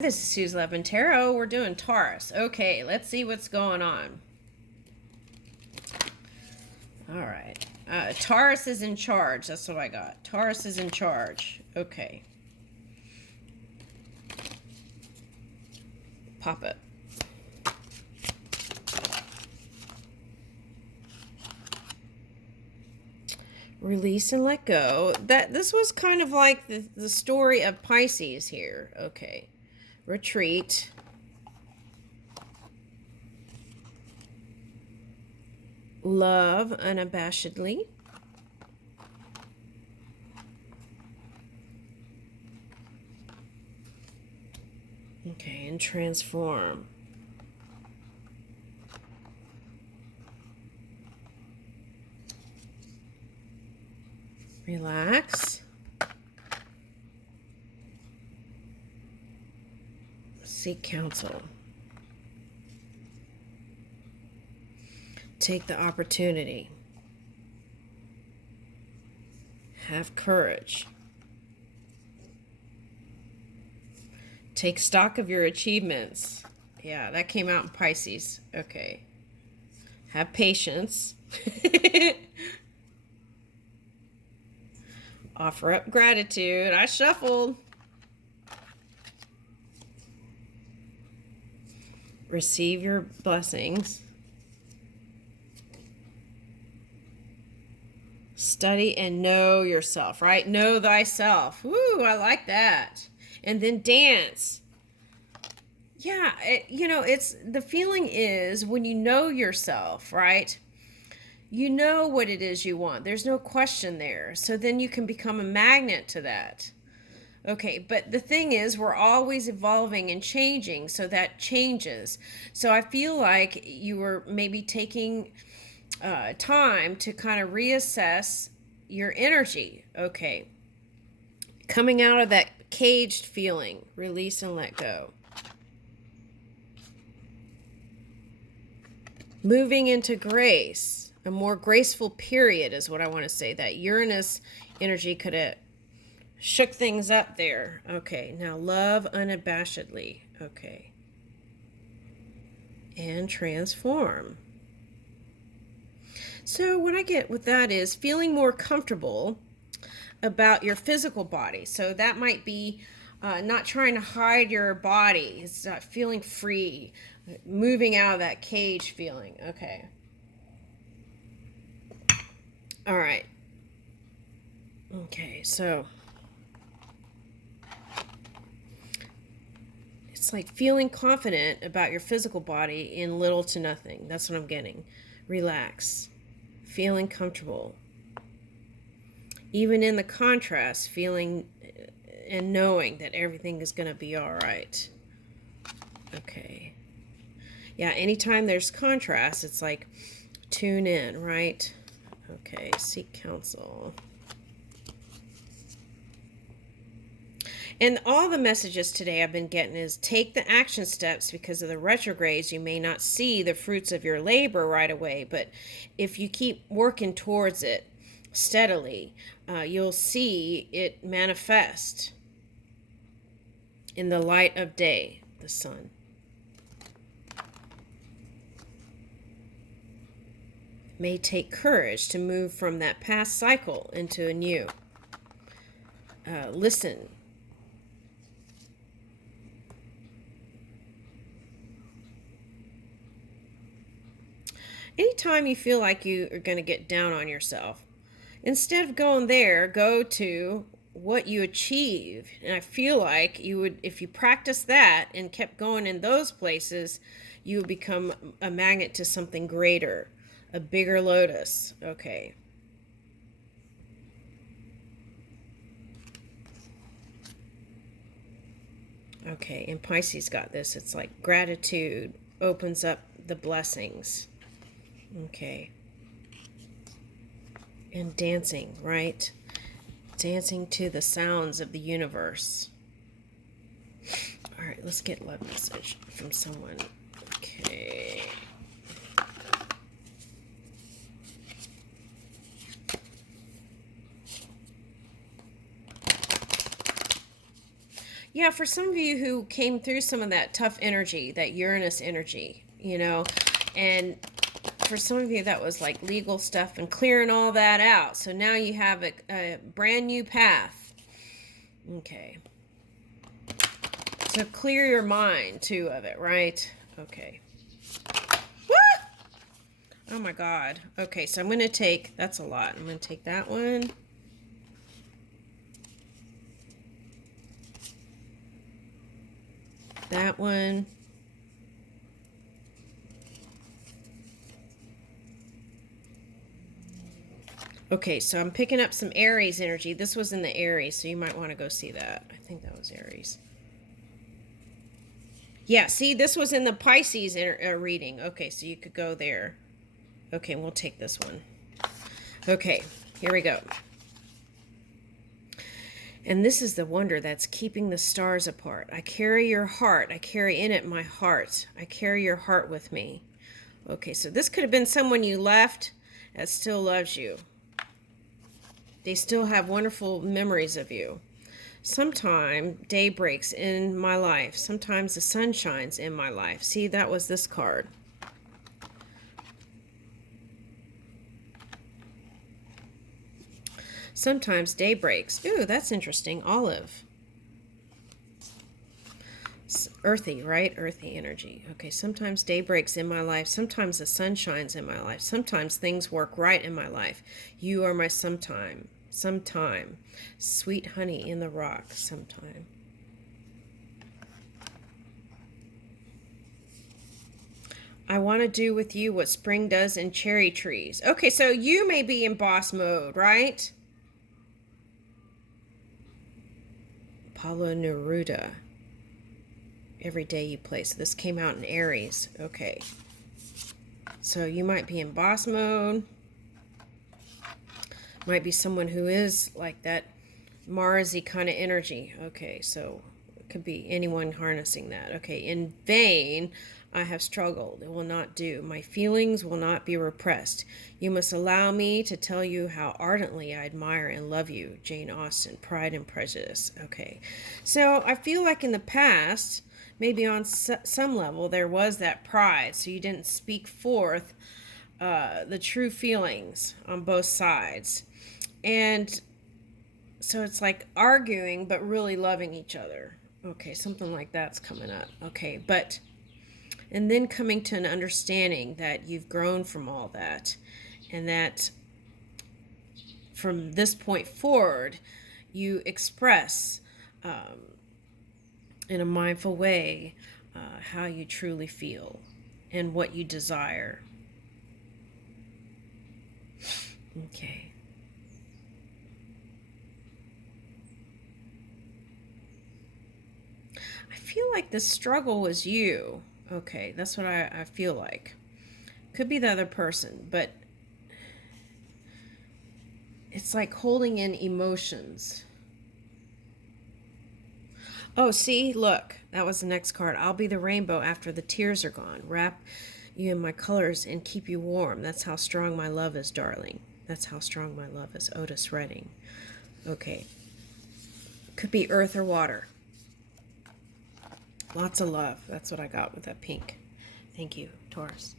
This is Sue's Love and Tarot. We're doing Taurus. Okay, let's see what's going on. All right. Taurus is in charge. That's what I got. Taurus is in charge. Okay. Pop it. Release and let go. This was kind of like the story of Pisces here. Okay. Retreat. Love unabashedly. Okay, and transform. Relax. Seek counsel. Take the opportunity. Have courage. Take stock of your achievements. Yeah, that came out in Pisces. Okay. Have patience. Offer up gratitude. I shuffled. Receive your blessings. Study and know yourself, right? Know thyself. Woo, I like that. And then dance. Yeah, it's the feeling is when you know yourself, right? You know what it is you want. There's no question there. So then you can become a magnet to that. Okay, but the thing is, we're always evolving and changing, so that changes. So I feel like you were maybe taking time to kind of reassess your energy. Okay, coming out of that caged feeling, release and let go. Moving into grace, a more graceful period is what I want to say. That Uranus energy could have shook things up there. Okay, now love unabashedly. Okay. And transform. So what I get with that is feeling more comfortable about your physical body. So that might be not trying to hide your body. It's feeling free, moving out of that cage feeling. Okay. All right. Okay, so it's like feeling confident about your physical body in little to nothing. That's what I'm getting. Relax. Feeling comfortable. Even in the contrast, feeling and knowing that everything is going to be all right. Okay. Yeah, anytime there's contrast, it's like tune in, right? Okay, seek counsel. And all the messages today I've been getting is take the action steps. Because of the retrogrades, you may not see the fruits of your labor right away, but if you keep working towards it steadily, you'll see it manifest in the light of day, the sun. It may take courage to move from that past cycle into a new. Listen. Anytime you feel like you are going to get down on yourself, instead of going there, go to what you achieve. And I feel like you would, if you practice that and kept going in those places, you would become a magnet to something greater, a bigger lotus. Okay. Okay, and Pisces got this. It's like gratitude opens up the blessings. Okay. And dancing, right? Dancing to the sounds of the universe. All right, let's get love message from someone. Okay. Yeah, for some of you who came through some of that tough energy, that Uranus energy, and for some of you that was like legal stuff and clearing all that out. So now you have a brand new path. Okay. So clear your mind too of it, right? Okay. Woo! Oh my God. Okay, so I'm going to take, that's a lot. I'm going to take that one. That one. Okay, so I'm picking up some Aries energy. This was in the Aries, so you might want to go see that. I think that was Aries. Yeah, see, this was in the Pisces reading. Okay, so you could go there. Okay, we'll take this one. Okay, here we go. And this is the wonder that's keeping the stars apart. I carry your heart. I carry in it my heart. I carry your heart with me. Okay, so this could have been someone you left that still loves you. They still have wonderful memories of you. Sometimes day breaks in my life. Sometimes the sun shines in my life. See, that was this card. Sometimes day breaks. Ooh, that's interesting. Olive. It's earthy, right? Earthy energy. Okay, sometimes day breaks in my life. Sometimes the sun shines in my life. Sometimes things work right in my life. You are my sometime. Sometime. Sweet honey in the rock. Sometime. I want to do with you what spring does in cherry trees. Okay, so you may be in boss mode, right? Palo Neruda. Every day you play. So this came out in Aries. Okay. So you might be in boss mode. Might be someone who is like that Mars-y kind of energy. Okay, so it could be anyone harnessing that. Okay, in vain I have struggled. It will not do. My feelings will not be repressed. You must allow me to tell you how ardently I admire and love you. Jane Austen, Pride and Prejudice. Okay, so I feel like in the past, maybe on some level, there was that pride, so you didn't speak forth the true feelings on both sides. And so it's like arguing, but really loving each other. Okay, something like that's coming up. Okay, and then coming to an understanding that you've grown from all that, and that from this point forward, you express in a mindful way how you truly feel and what you desire. Okay. I feel like the struggle was you. Okay, that's what I feel like. Could be the other person, but it's like holding in emotions. Oh, see, look, that was the next card. I'll be the rainbow after the tears are gone. Wrap you in my colors and keep you warm. That's how strong my love is, darling. That's how strong my love is. Otis Redding. Okay. Could be earth or water. Lots of love. That's what I got with that pink. Thank you, Taurus.